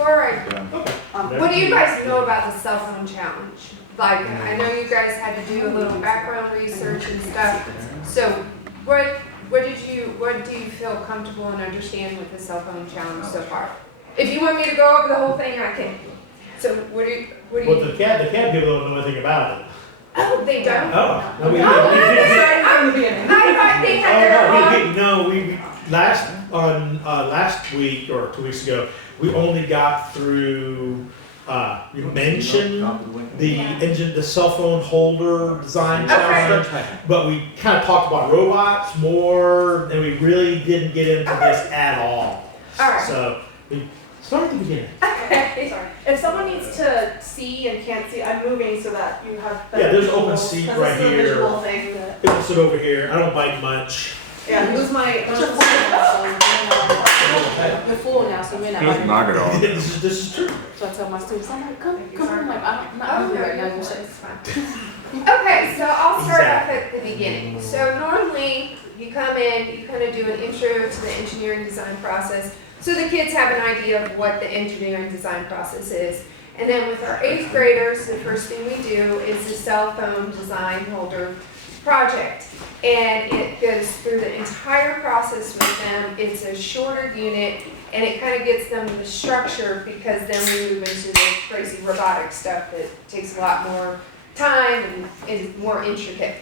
before I, Okay. what do you guys know about the cell phone challenge? Like, I know you guys had to do a little background research and stuff. So, what do you feel comfortable and understand with the cell phone challenge so far? If you want me to go over the whole thing, I can. So, what do you? Well, the cat people don't know anything about it. Oh, they don't. Oh, no, we Oh, I thought they had their own. no, we last week or 2 weeks ago, we only got through, you mentioned the cell phone holder design challenge, but we kind of talked about robots more, and we really didn't get into this at all. All right. So we start at the beginning. Okay, sorry. If someone needs to see and can't see, I'm moving so that you have better Yeah, there's open visuals, seat 'cause right this is a here. visual thing that- People sit over here. I don't bite much. Yeah, Who's my, you're full now, so you're not. Just knock it off. This is true. So I tell my students, I'm like, come, I'm like, I'm not hungry right now, you're safe. Okay, so I'll start off at the beginning. So normally, you come in, you kind of do an intro to the engineering design process, so the kids have an idea of what the engineering design process is. And then with our 8th graders, the first thing we do is the cell phone design holder project. And it goes through the entire process with them. It's a shorter unit, and it kind of gets them the structure, because then we move into the crazy robotic stuff that takes a lot more time and is more intricate.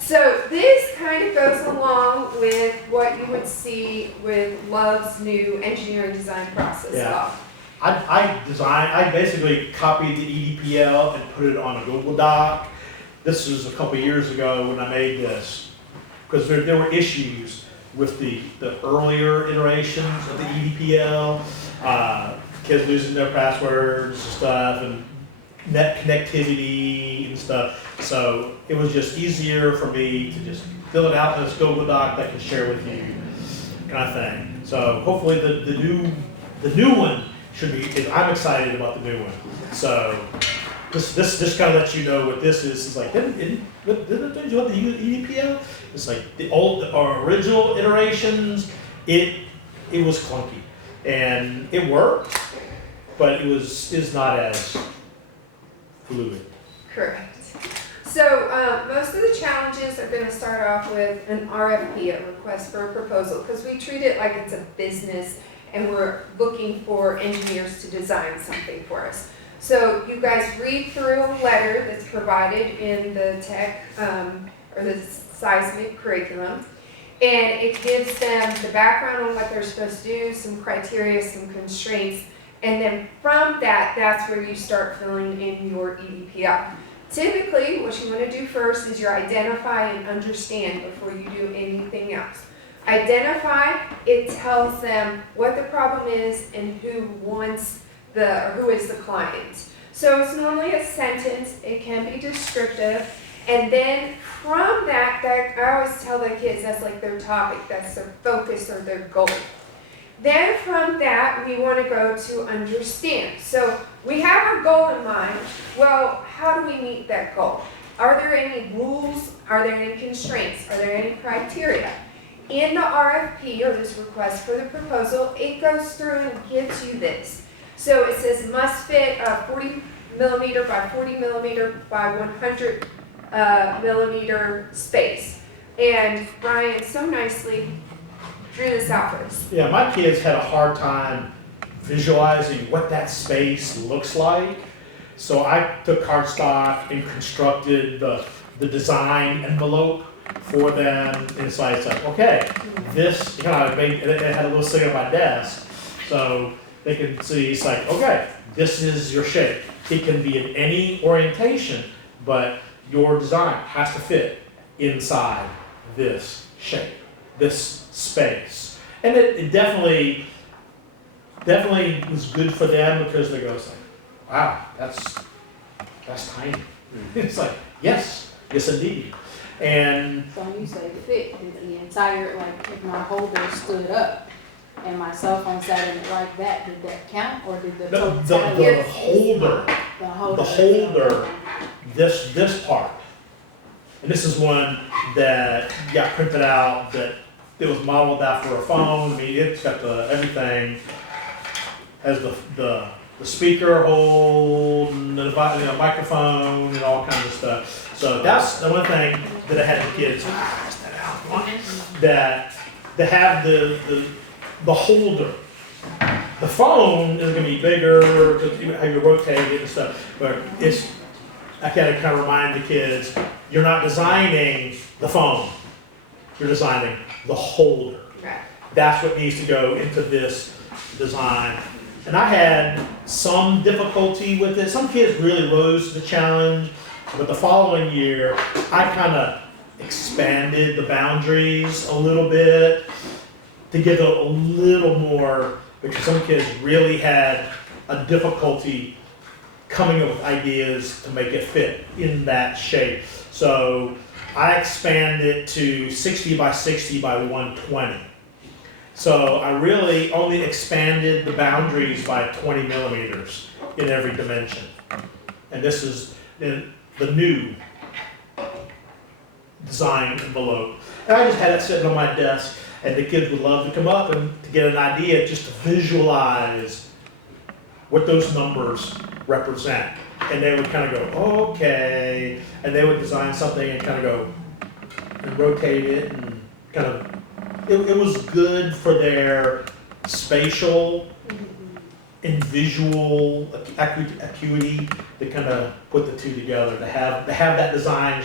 So this kind of goes along with what you would see with Love's new engineering design process Yeah. law. I basically copied the EDPL and put it on a Google Doc. This was a couple years ago when I made this, because there were issues with the earlier iterations of the EDPL, kids losing their passwords and stuff, and net connectivity and stuff. So it was just easier for me to just fill it out in this Google Doc that I can share with you, kind of thing. So hopefully the new one should be. I'm excited about the new one. So this kind of lets you know what this is. It's like didn't it you what the EDPL? It's like the original iterations. It was clunky, and it worked, but it is not as fluid. Correct. So most of the challenges are going to start off with an RFP, a request for a proposal, because we treat it like it's a business and we're looking for engineers to design something for us. So you guys read through a letter that's provided in the tech or the seismic curriculum, and it gives them the background on what they're supposed to do, some criteria, some constraints, and then from that, that's where you start filling in your EDPL. Typically, what you want to do first is you identify and understand before you do anything else. Identify, it tells them what the problem is and who is the client. So it's normally a sentence, it can be descriptive, and then from that, I always tell the kids that's like their topic, that's their focus or their goal. Then from that, we want to go to understand. So we have our goal in mind. Well, how do we meet that goal? Are there any rules? Are there any constraints? Are there any criteria? In the RFP, or this request for the proposal, it goes through and gives you this. So it says must fit a 40 millimeter by 40 millimeter by 100 millimeter space. And Brian so nicely drew this out for us. Yeah, my kids had a hard time visualizing what that space looks like. So I took cardstock and constructed the design envelope for them. And it's like okay, this, it had a little thing on my desk. So they can see, it's like, okay, this is your shape. It can be in any orientation, but your design has to fit inside this shape, this space. And it definitely was good for them, because they go like, wow, that's tiny. It's like, yes indeed. And So when you say fit, the entire, like if my holder stood up and my cell phone sat in it like that, did that count, or did the totality? the holder, this part. And this is one that got printed out, that it was modeled after a phone. I mean, it's got everything. has the speaker hole, and the microphone, and all kinds of stuff. So that's the one thing that I had the kids that to have the holder. The phone is going to be bigger, how you rotate it and stuff. But I kind of remind the kids, you're not designing the phone. You're designing the holder. Right. That's what needs to go into this design. And I had some difficulty with it. Some kids really rose to the challenge, but the following year, I kind of expanded the boundaries a little bit to give it a little more, because some kids really had a difficulty coming up with ideas to make it fit in that shape. So I expanded to 60 by 60 by 120. So I really only expanded the boundaries by 20 millimeters in every dimension. And this is the new design envelope. And I just had it sitting on my desk, and the kids would love to come up and to get an idea, just to visualize what those numbers represent. And they would kind of go, okay, and they would design something and kind of go and rotate it and kind of, it was good for their spatial and visual acuity to kind of put the two together, to have that design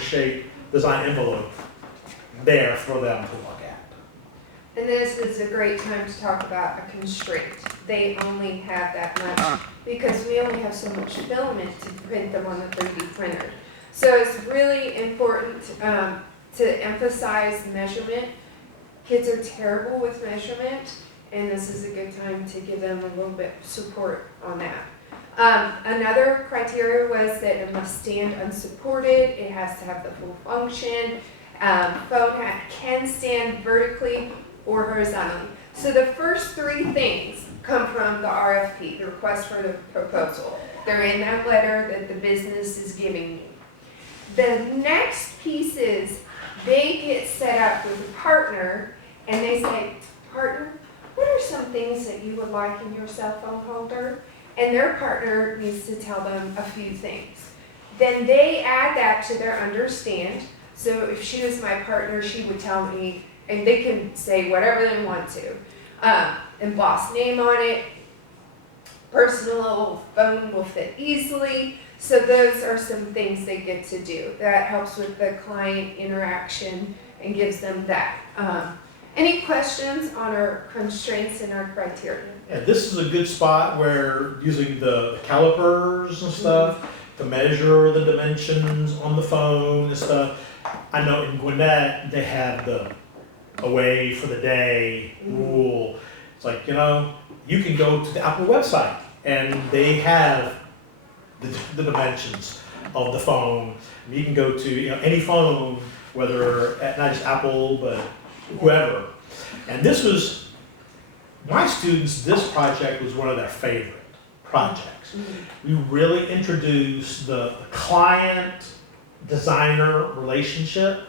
envelope there for them to look at. And this is a great time to talk about a constraint. They only have that much because we only have so much filament to print them on the 3D printer. So it's really important to emphasize measurement. Kids are terrible with measurement, and this is a good time to give them a little bit of support on that. Another criteria was that it must stand unsupported. It has to have the full function. Phone can stand vertically or horizontally. So the first three things come from the RFP, the request for the proposal. They're in that letter that the business is giving me. The next piece is they get set up with a partner, and they say, partner, what are some things that you would like in your cell phone holder? And their partner needs to tell them a few things. Then they add that to their understand. So if she was my partner, she would tell me, and they can say whatever they want to. Embossed name on it, personal phone will fit easily. So those are some things they get to do. That helps with the client interaction and gives them that. Any questions on our constraints and our criteria? Yeah, this is a good spot where using the calipers and stuff to measure the dimensions on the phone and stuff. I know in Gwinnett, they have the away for the day rule. It's like, you can go to the Apple website and they have the dimensions of the phone. You can go to any phone, whether not just Apple, but whoever. And this was, my students, this project was one of their favorite projects. We really introduced the client-designer relationship,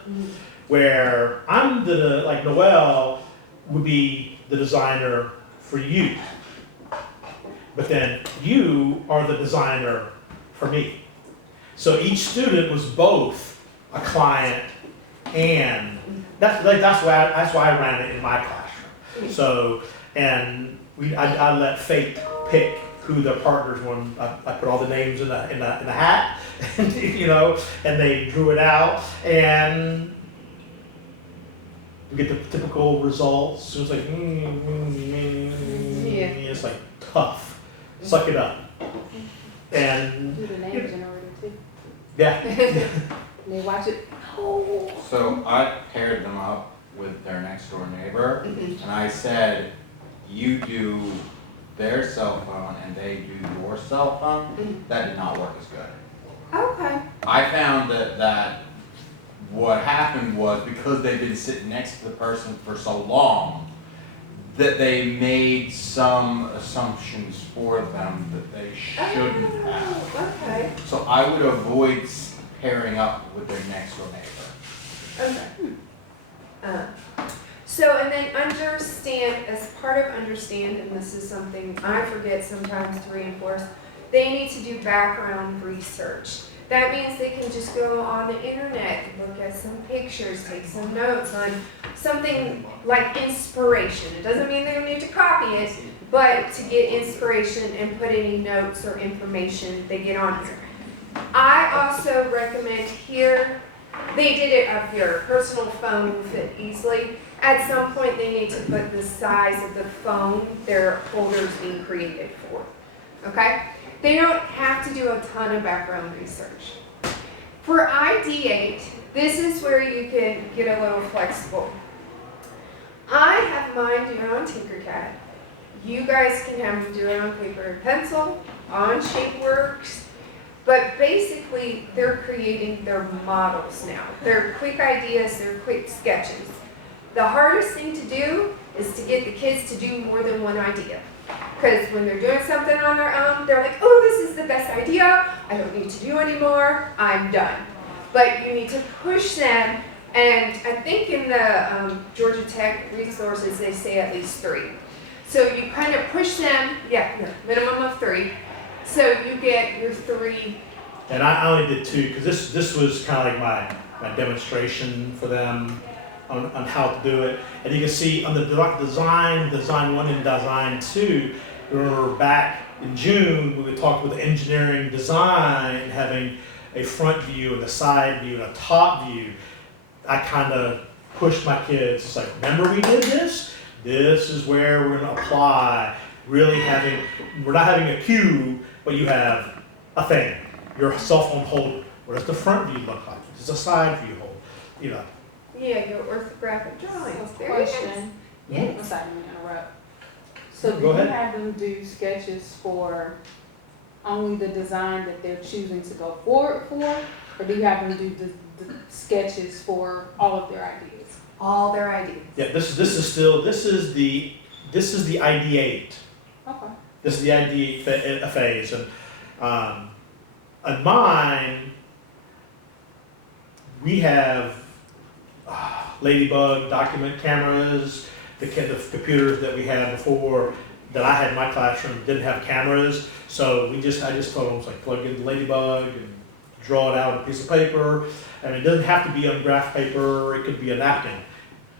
where I'm like Noelle would be the designer for you, but then you are the designer for me. So each student was both a client, and that's why I ran it in my classroom. So, and I let fate pick who their partners were. I put all the names in the hat, and they drew it out, and we get the typical results. So it's like, it's like tough. Suck it up. And Do the names in order too. yeah. And they watch it. Oh. So I paired them up with their next door neighbor, and I said, you do their cell phone and they do your cell phone. That did not work as good. Okay. I found that what happened was, because they've been sitting next to the person for so long, that they made some assumptions for them that they shouldn't have. Okay. So I would avoid pairing up with their next door neighbor. Okay. So, and then understand, as part of understand, and this is something I forget sometimes to reinforce, they need to do background research. That means they can just go on the internet, look at some pictures, take some notes on something like inspiration. It doesn't mean they don't need to copy it, but to get inspiration and put any notes or information they get on here. I also recommend here, they did it up here, personal phone will fit easily. At some point, they need to put the size of the phone their folder's being created for, okay? They don't have to do a ton of background research. For ideate, this is where you can get a little flexible. I have mine do it on Tinkercad. You guys can have them do it on paper and pencil, on ShapeWorks, but basically they're creating their models now. They're quick ideas, they're quick sketches. The hardest thing to do is to get the kids to do more than one idea. Because when they're doing something on their own, they're like, oh, this is the best idea, I don't need to do anymore, I'm done. But you need to push them, and I think in the Georgia Tech resources, they say at least 3. So you kind of push them, minimum of 3. So you get your 3. And I only did 2, because this was kind of like my demonstration for them on how to do it. And you can see on the design 1 and design 2, remember back in June, we talked with engineering design, having a front view and a side view and a top view. I kind of pushed my kids. It's like, remember we did this? This is where we're gonna apply. Really we're not having a cube, but you have a thing. Your cell phone holder. What does the front view look like? What does the side view hold? You know. Yeah, your orthographic drawings. There Question. Yes. I'm sorry to interrupt. So do Go you ahead. have them do sketches for only the design that they're choosing to go forward for? Or do you have them do the sketches for all of their ideas? All their ideas. Yeah, this is the ideate. Okay. This is the ideate phase, and on mine we have Ladybug document cameras. The computers that we had before that I had in my classroom didn't have cameras, so I just told them, like, plug in the Ladybug and draw it out on a piece of paper. And it doesn't have to be on graph paper, it could be a napkin,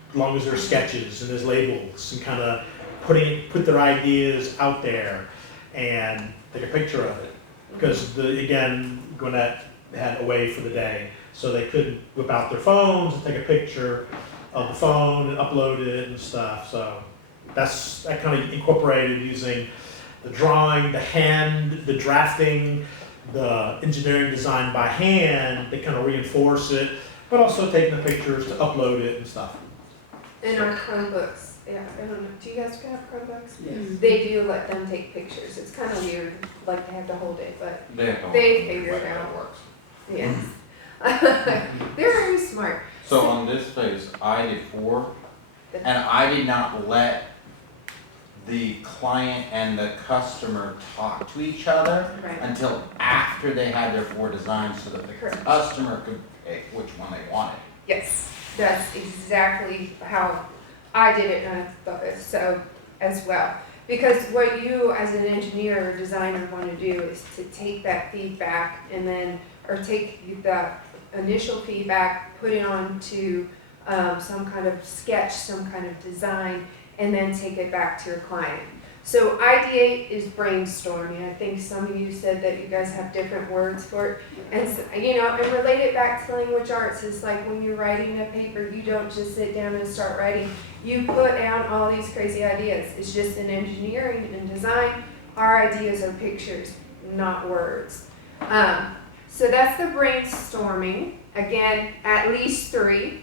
as long as there's sketches and there's labels, and kind of put their ideas out there and take a picture of it. Because Gwinnett had away for the day, so they couldn't whip out their phones and take a picture of the phone and upload it and stuff. So that kind of incorporated using the drawing, the drafting, the engineering design by hand to kind of reinforce it, but also taking the pictures to upload it and stuff. And our Chromebooks, yeah, I don't know, do you guys have Chromebooks? Yes. They do let them take pictures. It's kind of weird, like they have to hold it, but They figure it out. It works. yes. They're very smart. So on this phase, I did 4, and I did not let the client and the customer talk to each other Right. until after they had their 4 designs, so that the Correct. customer could pick which one they wanted. Yes, that's exactly how I did it, and I thought it so as well. Because what you, as an engineer or designer, want to do is to take that feedback and then, or take the initial feedback, put it onto some kind of sketch, some kind of design, and then take it back to your client. So ideate is brainstorming. I think some of you said that you guys have different words for it. And, and relate it back to language arts is like when you're writing a paper, you don't just sit down and start writing. You put down all these crazy ideas. It's just in engineering and design, our ideas are pictures, not words. So that's the brainstorming. Again, at least 3,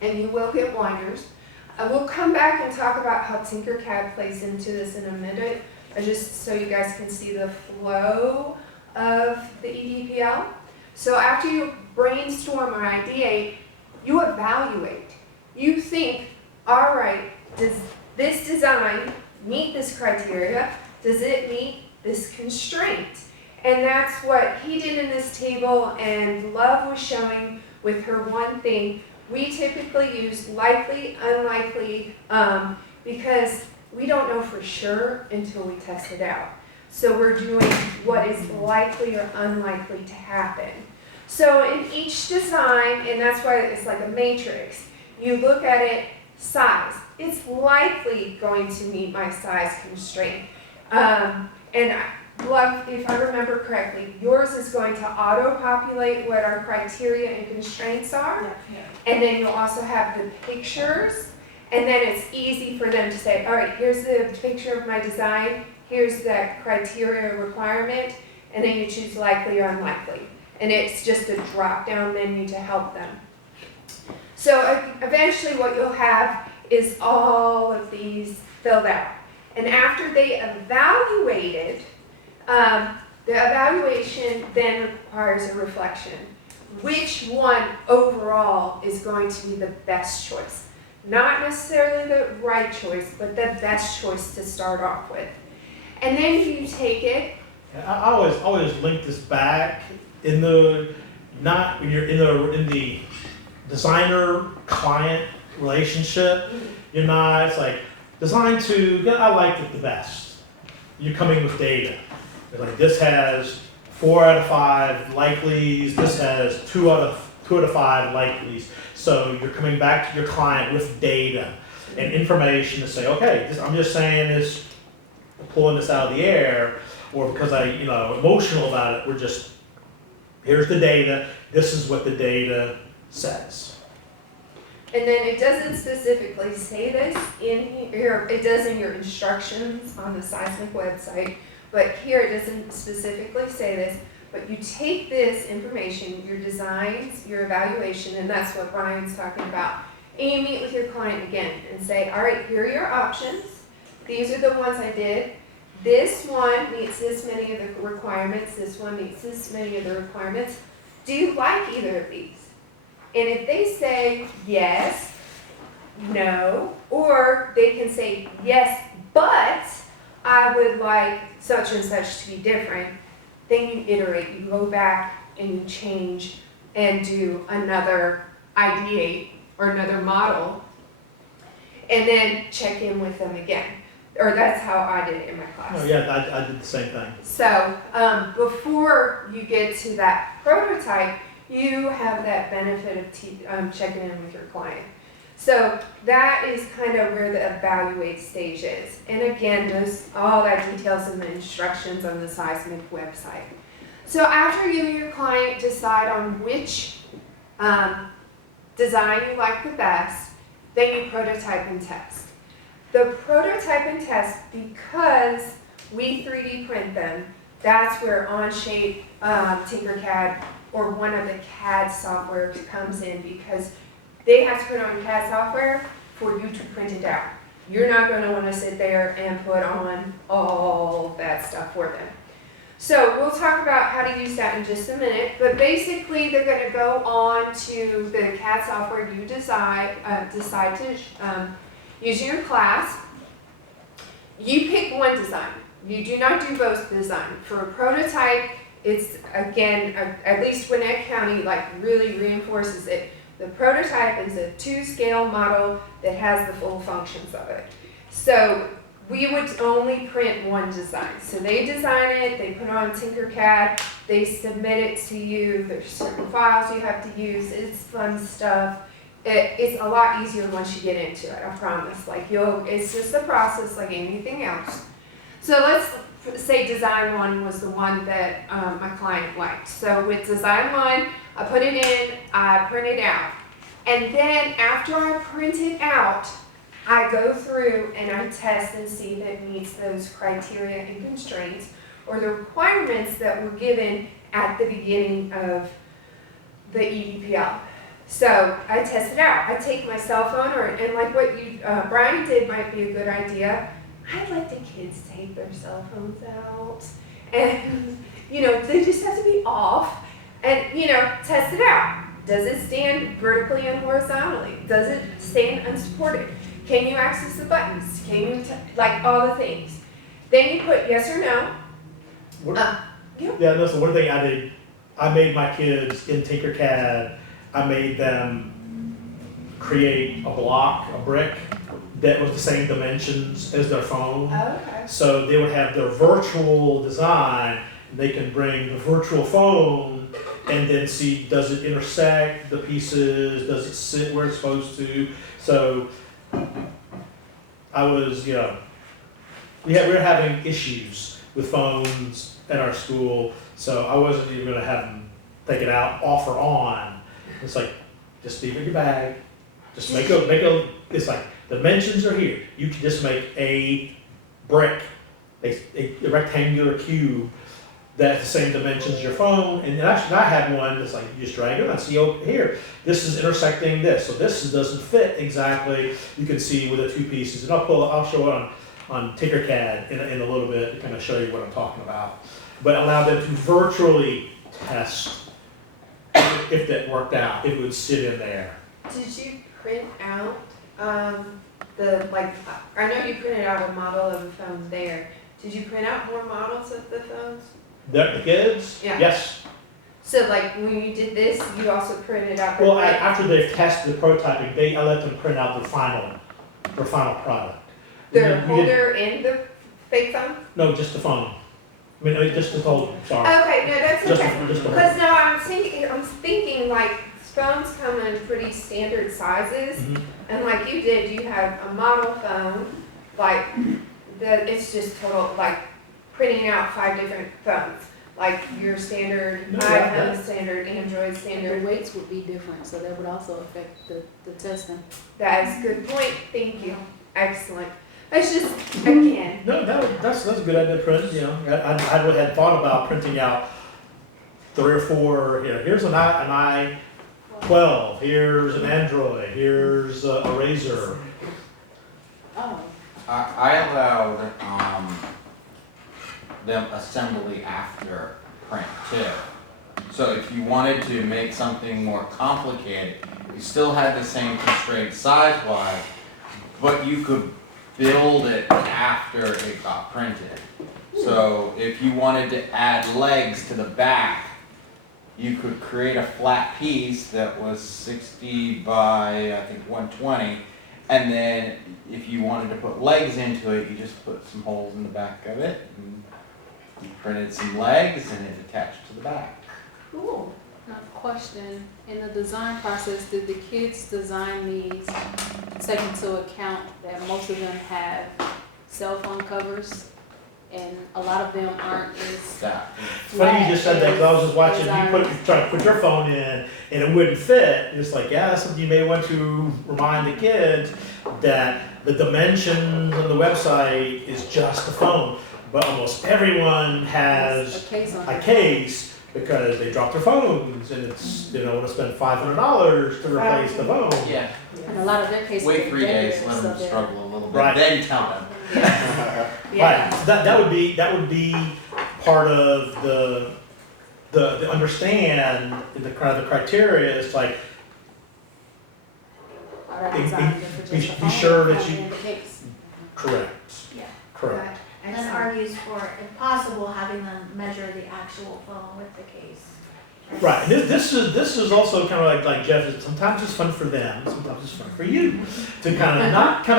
and you will get blinders. We'll come back and talk about how Tinkercad plays into this in a minute, just so you guys can see the flow of the EDPL. So after you brainstorm or ideate, you evaluate. You think, all right, does this design meet this criteria? Does it meet this constraint? And that's what he did in this table, and Love was showing with her one thing. We typically use likely, unlikely, because we don't know for sure until we test it out. So we're doing what is likely or unlikely to happen. So in each design, and that's why it's like a matrix, you look at it, size. It's likely going to meet my size constraint. If I remember correctly, yours is going to auto-populate what our criteria and constraints are. And then you'll also have the pictures. And then it's easy for them to say, all right, here's the picture of my design. Here's that criteria requirement. And then you choose likely or unlikely. And it's just a drop-down menu to help them. So eventually what you'll have is all of these filled out. And after they evaluate it, the evaluation then requires a reflection. Which one overall is going to be the best choice? Not necessarily the right choice, but the best choice to start off with. And then you take it. I always link this back in the, not when you're in the designer client relationship. You're not, it's like design to, yeah, I liked it the best. You're coming with data. It's like this has 4 out of 5 likelies, this has 2 out of 5 likelies. So you're coming back to your client with data and information to say, okay, I'm just saying this, pulling this out of the air, or because I'm emotional about it, we're just, here's the data, this is what the data says. And then it doesn't specifically say this in here, it does in your instructions on the seismic website, but here it doesn't specifically say this, but you take this information, your designs, your evaluation, and that's what Brian's talking about, and you meet with your client again and say, all right, here are your options, these are the ones I did, this one meets this many of the requirements, this one meets this many of the requirements, do you like either of these? And if they say yes, no, or they can say yes, but I would like such and such to be different, then you iterate, you go back and you change and do another ideate or another model, and then check in with them again. Or that's how I did it in my class. Oh yeah, I did the same thing. So before you get to that prototype, you have that benefit of checking in with your client. So that is kind of where the evaluate stage is. And again, all that details in the instructions on the seismic website. So after you and your client decide on which design you like the best, then you prototype and test. The prototype and test, because we 3D print them, that's where Onshape, Tinkercad, or one of the CAD software comes in, because they have to put on CAD software for you to print it out. You're not going to want to sit there and put on all that stuff for them. So we'll talk about how to use that in just a minute, but basically they're going to go on to the CAD software you decide to use in your class. You pick one design. You do not do both design. For a prototype, it's, again, at least Gwinnett County really reinforces it. The prototype is a 2-scale model that has the full functions of it. So we would only print one design. So they design it, they put it on Tinkercad, they submit it to you, there's certain files you have to use, it's fun stuff. It's a lot easier once you get into it, I promise. It's just a process like anything else. So let's say design 1 was the one that my client liked. So with design 1, I put it in, I print it out. And then after I print it out, I go through and I test and see that it meets those criteria and constraints or the requirements that were given at the beginning of the EDPL. So I test it out. I take my cell phone, and like what Brian did might be a good idea. I'd like the kids to take their cell phones out, and they just have to be off, and test it out. Does it stand vertically and horizontally? Does it stand unsupported? Can you access the buttons? Can you all the things? Then you put yes or no. So one thing I did, I made my kids in Tinkercad. I made them create a block, a brick, that was the same dimensions as their phone. Okay. So they would have their virtual design, they can bring the virtual phone and then see, does it intersect the pieces, does it sit where it's supposed to? So I was, we were having issues with phones at our school, so I wasn't even gonna have them take it out, off or on. It's like, just leave it in your bag, just make a, it's like, dimensions are here. You can just make a brick, a rectangular cube that's the same dimensions as your phone. And actually, I had one that's like, you just drag it on, see, oh, here, this is intersecting this, so this doesn't fit exactly. You can see with the two pieces, and I'll show it on Tinkercad in a little bit to kind of show you what I'm talking about. But allow them to virtually test if that worked out, if it would sit in there. Did you print out, I know you printed out a model of the phone there. Did you print out more models of the phones? The kids? Yeah. Yes. So like when you did this, you also printed out the Well, after they've tested the prototyping, I let them print out their final product. the We did- holder and the fake phone? No, just the phone. I mean, just the whole, sorry. Okay, no, that's Just okay. the phone. Because no, I'm thinking like phones come in pretty standard sizes. Mhm. And like you did, you have a model phone, like it's just total, like printing out 5 different phones. Like your standard No, yeah, iPhone, standard Android, The standard. weights would be different, so that would also affect the testing. That is a good point, thank you. Excellent. It's just, again, No, that's a good idea, print, I had thought about printing out 3 or 4, here's an I-12, here's an Android, here's a Razor. Oh, I allowed, them assembly after print too. So if you wanted to make something more complicated, you still had the same constraint size-wise, but you could build it after it got printed. So if you wanted to add legs to the back, you could create a flat piece that was 60 by, I think, 120, and then if you wanted to put legs into it, you just put some holes in the back of it, and you printed some legs, and it attached to the back. cool. now question, in the design process, did the kids design these take into account that most of them have cell phone covers and a lot of them aren't as That, Funny you just said that, because I was just watching, trying to put your phone in, and it wouldn't fit. It's like, yeah, that's something you may want to remind the kids, that the dimensions on the website is just the phone. But almost everyone has a case on a it. case, because they dropped their phones, and it's, want to spend $500 to replace the phone. yeah, And a lot of their cases. wait are 3 days, dated, let so them they're- struggle a little bit, Right. then tell them. Right, so that would be part of the understand, the kind of the criteria, is like, Are they Be- designed be- for just be the phone sure or that only you- in the case? correct, Yeah. correct. And then argues for, if possible, having them measure the actual phone with the case. Right, and this is also kind of like Jeff said, sometimes it's fun for them, sometimes it's fun for you, to kind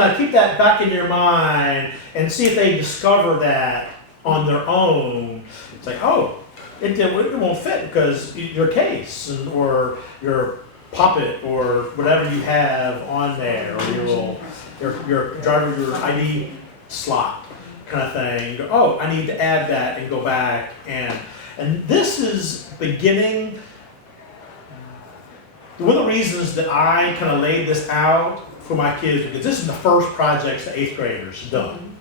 of keep that back in your mind and see if they discover that on their own. It's like, oh, it won't fit because your case or your poppet or whatever you have on there, or your driver, your ID slot kind of thing. Oh, I need to add that and go back and this is beginning. One of the reasons that I kind of laid this out for my kids, because this is the first projects the 8th graders have done.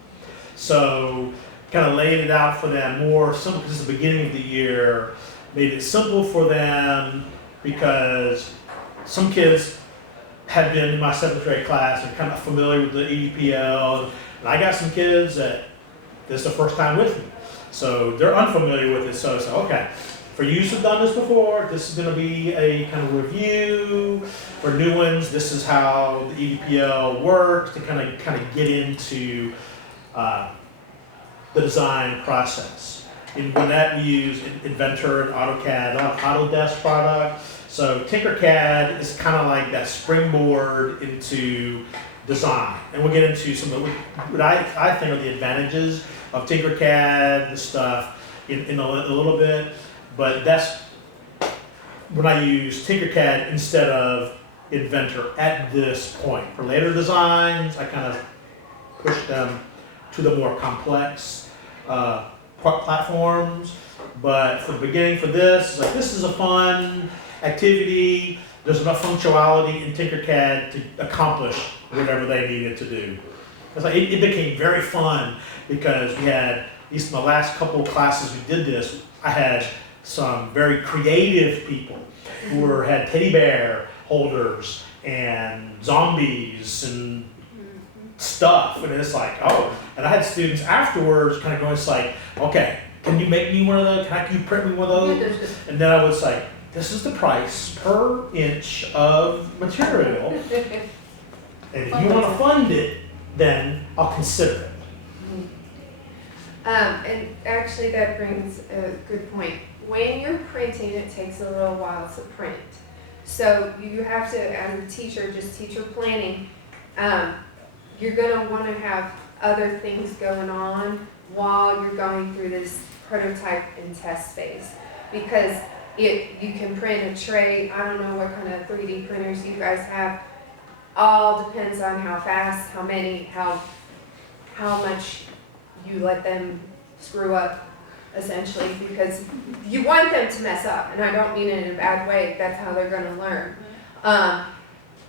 So kind of laid it out for them more simple, because it's the beginning of the year, made it simple for them, because some kids had been in my 7th grade class and kind of familiar with the EDPL, and I got some kids that this is the first time with me. So they're unfamiliar with it, so it's like, okay, for you who've done this before, this is gonna be a kind of review. For new ones, this is how the EDPL works, to kind of get into the design process. In that we use Inventor and AutoCAD, Autodesk product, So Tinkercad is kind of like that springboard into design. And we'll get into some of what I think are the advantages of Tinkercad and stuff in a little bit. But that's when I use Tinkercad instead of Inventor at this point. For later designs, I kind of push them to the more complex platforms. But for the beginning, for this, like this is a fun activity. There's enough functionality in Tinkercad to accomplish whatever they needed to do. It became very fun because we had, at least in the last couple of classes we did this, I had some very creative people who had teddy bear holders and zombies and stuff. And it's like, oh, and I had students afterwards kind of going, it's like, okay, can you make me one of those? Can you print me one of those? And then I was like, this is the price per inch of material. And if you want to fund it, then I'll consider it. And actually that brings a good point. When you're printing, it takes a little while to print. So you have to, as a teacher, just teacher planning, you're gonna wanna have other things going on while you're going through this prototype and test phase. Because you can print a tray, I don't know what kind of 3D printers you guys have, all depends on how fast, how many, how much you let them screw up, essentially, because you want them to mess up, and I don't mean it in a bad way, that's how they're gonna learn.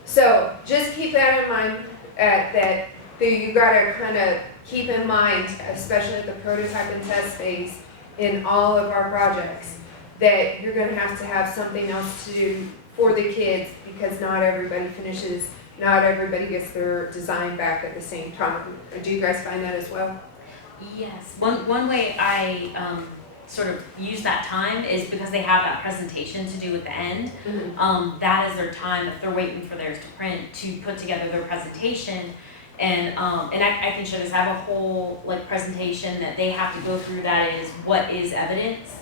So just keep that in mind, that you gotta kind of keep in mind, especially at the prototype and test phase in all of our projects, that you're gonna have to have something else to do for the kids, because not everybody finishes, not everybody gets their design back at the same time. Do you guys find that as well? Yes. One way I sort of use that time is because they have that presentation to do at the end. That is their time, if they're waiting for theirs to print, to put together their presentation. And I can show this. I have a whole presentation that they have to go through. That is what is evidence,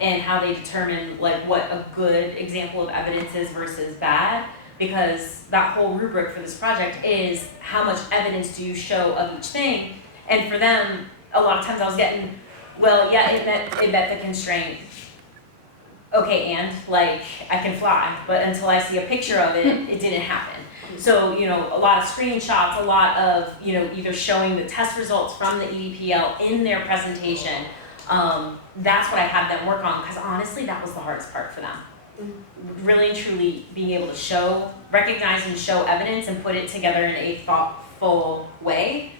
and how they determine what a good example of evidence is versus bad. Because that whole rubric for this project is how much evidence do you show of each thing. And for them, a lot of times I was getting, well, yeah, it met the constraint. Okay, and I can fly, but until I see a picture of it, it didn't happen. So, a lot of screenshots, a lot of, either showing the test results from the EDPL in their presentation. That's what I had them work on, because honestly, that was the hardest part for them. Really and truly being able to recognize and show evidence and put it together in a thoughtful way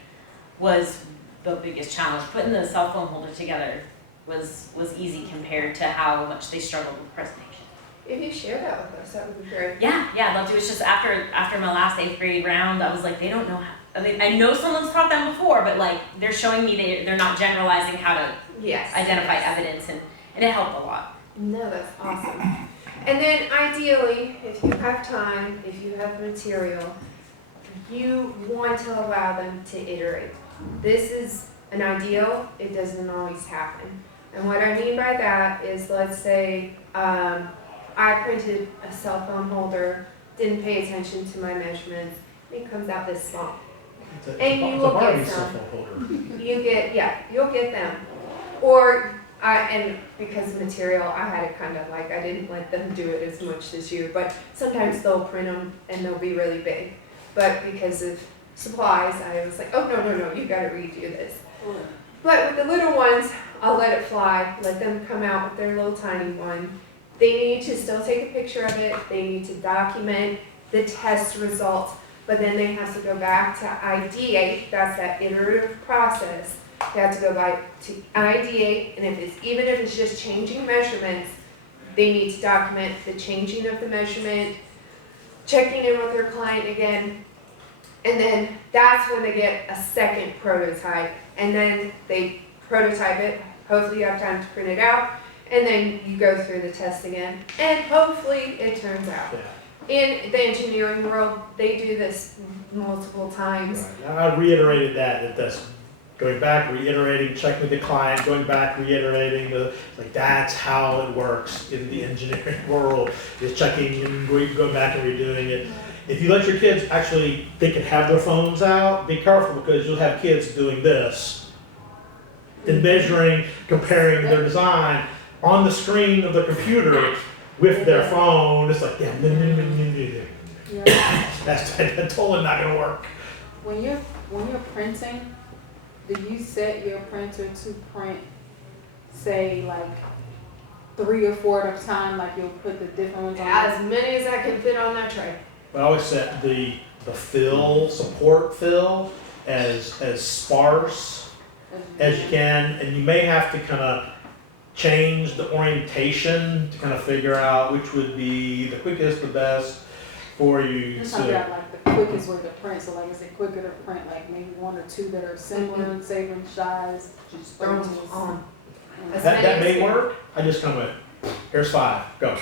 was the biggest challenge. Putting the cell phone holder together was easy compared to how much they struggled with the presentation. If you share that with us, that would be great. Yeah, I'd love to. It's just after my last 8th grade round, I was like, they don't know how. I mean, I know someone's taught them before, but they're showing me they're not generalizing how to identify evidence, and it helped a lot. No, that's awesome. And then ideally, if you have time, if you have material, you want to allow them to iterate. This is an ideal, it doesn't always happen. And what I mean by that is, let's say I printed a cell phone holder, didn't pay attention to my measurements, it comes out this small. And you will get some. You'll get them. Or, and because of material, I had it kind of I didn't let them do it as much this year, but sometimes they'll print them and they'll be really big. But because of supplies, I was like, oh, no, you gotta redo this. But with the little ones, I'll let it fly, let them come out with their little tiny one. They need to still take a picture of it, they need to document the test results, but then they have to go back to ideate, that's that iterative process. They have to go back to ideate, and even if it's just changing measurements, they need to document the changing of the measurement, checking in with their client again, and then that's when they get a second prototype, and then they prototype it, hopefully you have time to print it out, and then you go through the test again, and hopefully it turns out. In the engineering world, they do this multiple times. Right. I reiterated that going back, reiterating, checking with the client, going back, reiterating, like that's how it works in the engineering world, is checking and going back and redoing it. If you let your kids actually, they can have their phones out, be careful because you'll have kids doing this and measuring, comparing their design on the screen of the computer with their phone. It's like, yeah, Yeah. that's totally not gonna work. When you're printing, do you set your printer to print, say like 3 or 4 at a time, like you'll put the different ones on? As many as I can fit on that tray. I always set the fill, support fill, as sparse as you can, and you may have to kind of change the orientation to kind of figure out which would be the quickest, the best for you. Just talking about like the quickest way to print, so like is it quicker to print like maybe 1 or 2 that are similar in shape and size? Just Throw throw them them on. As That many may as- work. I just come with, here's 5, go.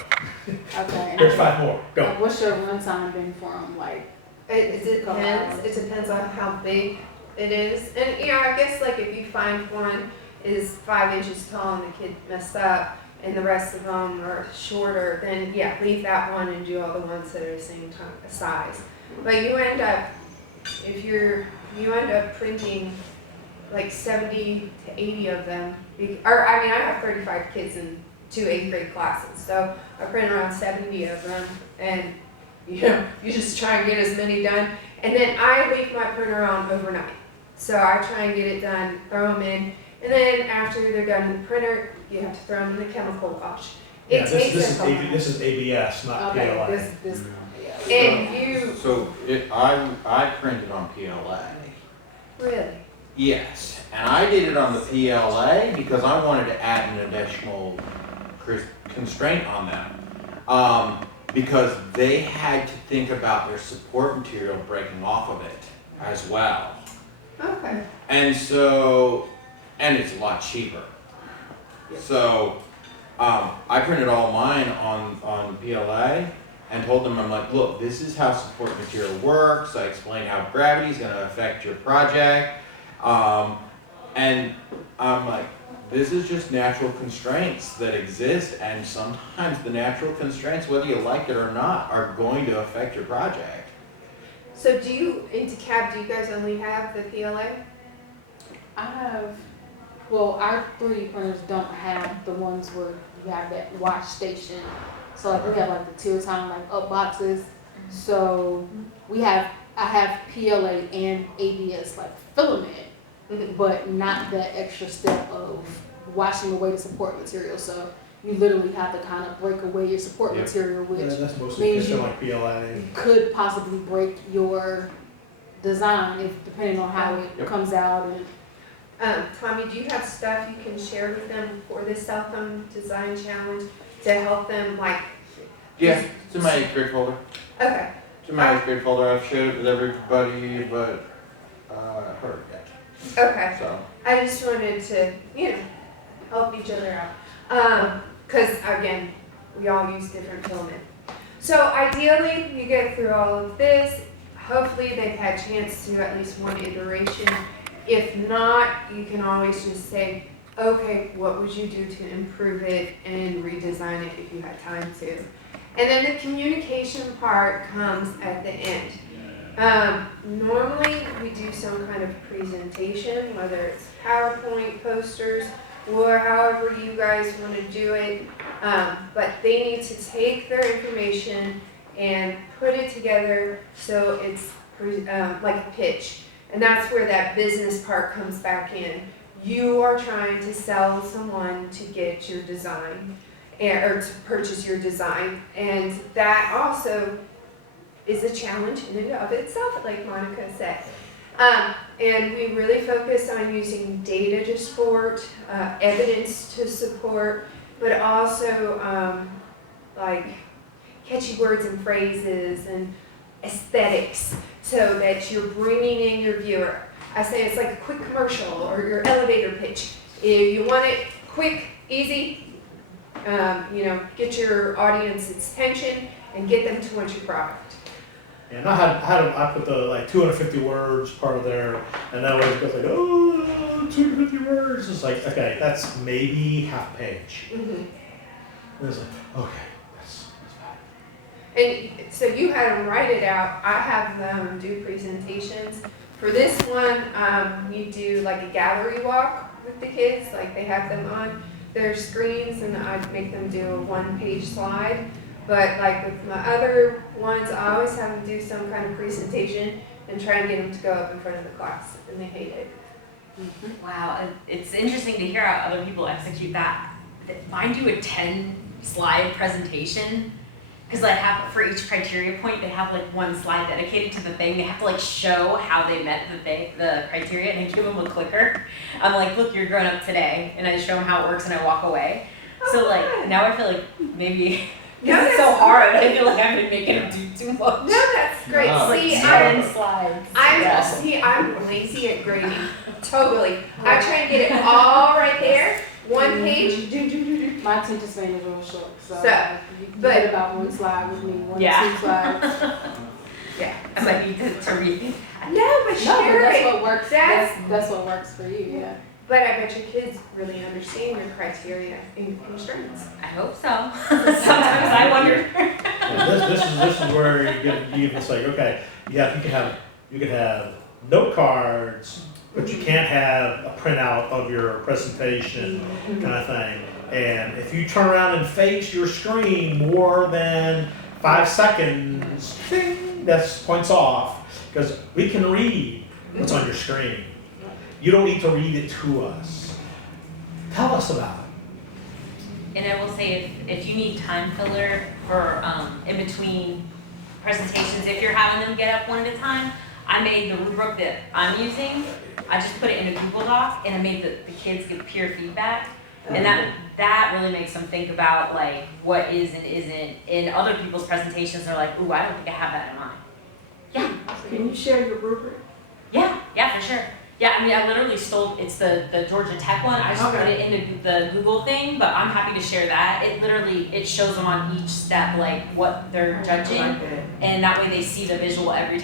Okay. Here's 5 more, go. Like, what's your runtime been from like? It depends, it depends on how big it is. And, you know, I guess like if you find one is 5 inches tall and the kid messed up and the rest of them are shorter, then yeah, leave that one and do all the ones that are the same size. But you end up, you end up printing like 70 to 80 of them. Or, I mean, I have 35 kids in 2 8th grade classes, so I print around 70 of them, and you know, you just try and get as many done. And then I leave my printer on overnight. So I try and get it done, throw them in, and then after they're done in the printer, you have to throw them in the chemical wash. Yeah, It takes this is ABS, not Okay, PLA. this, yeah. And you, So I printed on PLA. really, Yes, and I did it on the PLA because I wanted to add an additional constraint on them. Because they had to think about their support material breaking off of it as well. okay. And so, and it's a lot cheaper. So, I printed all mine on PLA and told them, I'm like, look, this is how support material works. I explained how gravity is going to affect your project. And I'm like, this is just natural constraints that exist, and sometimes the natural constraints, whether you like it or not, are going to affect your project. So do you, in DeKalb, do you guys only have the PLA? I have, well, our 3D printers don't have the ones where you have that wash station. So like we have like the tier time like up boxes. So I have PLA and ABS like filament, but not that extra step of washing away the support material. So you literally have to kind of break away your support Yep. material, Yeah, which that's mostly means just you- like PLA. could possibly break your design if depending on how it Yep. comes out. And Tommy, do you have stuff you can share with them for this Cellphone design challenge to help them like, Yeah, it's in my 8th grade folder. okay, It's in my 8th grade folder. I've shared it with everybody but her yet. okay. So. I just wanted to, you know, help each other out. Cause again, we all use different filament. So ideally, you get through all of this. Hopefully they've had a chance to at least one iteration. If not, you can always just say, okay, what would you do to improve it and redesign it if you had time to? And then the communication part comes at the end. Normally, we do some kind of presentation, whether it's PowerPoint, posters, or however you guys want to do it. But they need to take their information and put it together so it's like a pitch. And that's where that business part comes back in. You are trying to sell someone to get your design or to purchase your design. And that also is a challenge in and of itself, like Monica said. And we really focus on using data to support, evidence to support, but also like catchy words and phrases and aesthetics so that you're bringing in your viewer. I say it's like a quick commercial or your elevator pitch. If you want it quick, easy, you know, get your audience's attention and get them to want your product. And I put the like 250 words part of there, and that way it goes like, oh, 250 words. It's like, okay, that's maybe half page. Mhm. And it's like, okay, that's bad. And so you had them write it out. I have them do presentations. For this one, we do like a gallery walk with the kids. Like they have them on their screens, and I make them do a 1-page slide. But like with my other ones, I always have them do some kind of presentation and try and get them to go up in front of the class, and they hate it. Wow, it's interesting to hear how other people execute that. Mine do a 10-slide presentation, because I have, for each criteria point, they have like one slide dedicated to the thing. They have to like show how they met the criteria, and I give them a clicker. I'm like, look, you're grown up today, and I show them how it works, and I walk away. So like, now I feel like maybe, because it's so hard, I feel like I've been making them do too much. No, that's great. No, See, it's I'm, 10 slides. I'm lazy at grading. Totally. I try and get it all right there. 1 page. My attention span is real short, so So, you can but- get about 1 slide with me, 1 Yeah. 2 slides. Yeah. I might need to rethink that. No, but No, share but that's it. what works. That's what works for you. Yeah. But I bet your kids really understand your criteria and constraints. I hope so. Sometimes I wonder. Yeah, this is where you it's like, okay, yeah, you can have note cards, but you can't have a printout of your presentation kind of thing. And if you turn around and face your screen more than 5 seconds, ding, that's points off, because we can read what's on your screen. You don't need to read it to us. Tell us about it. And I will say, if you need time filler for in between presentations, if you're having them get up one at a time, I made the rubric that I'm using. I just put it in a Google Doc, and I made the kids give peer feedback, and that really makes them think about like what is and isn't. In other people's presentations, they're like, "Ooh, I don't think I have that in mind." Yeah, Can you share your rubric? yeah, for sure. Yeah, I mean, I literally stole, it's the Georgia Tech one, I just put it into the Google thing, but I'm happy to share that. It literally, it shows them on each step, like, what they're judging, and that way they see the visual every time.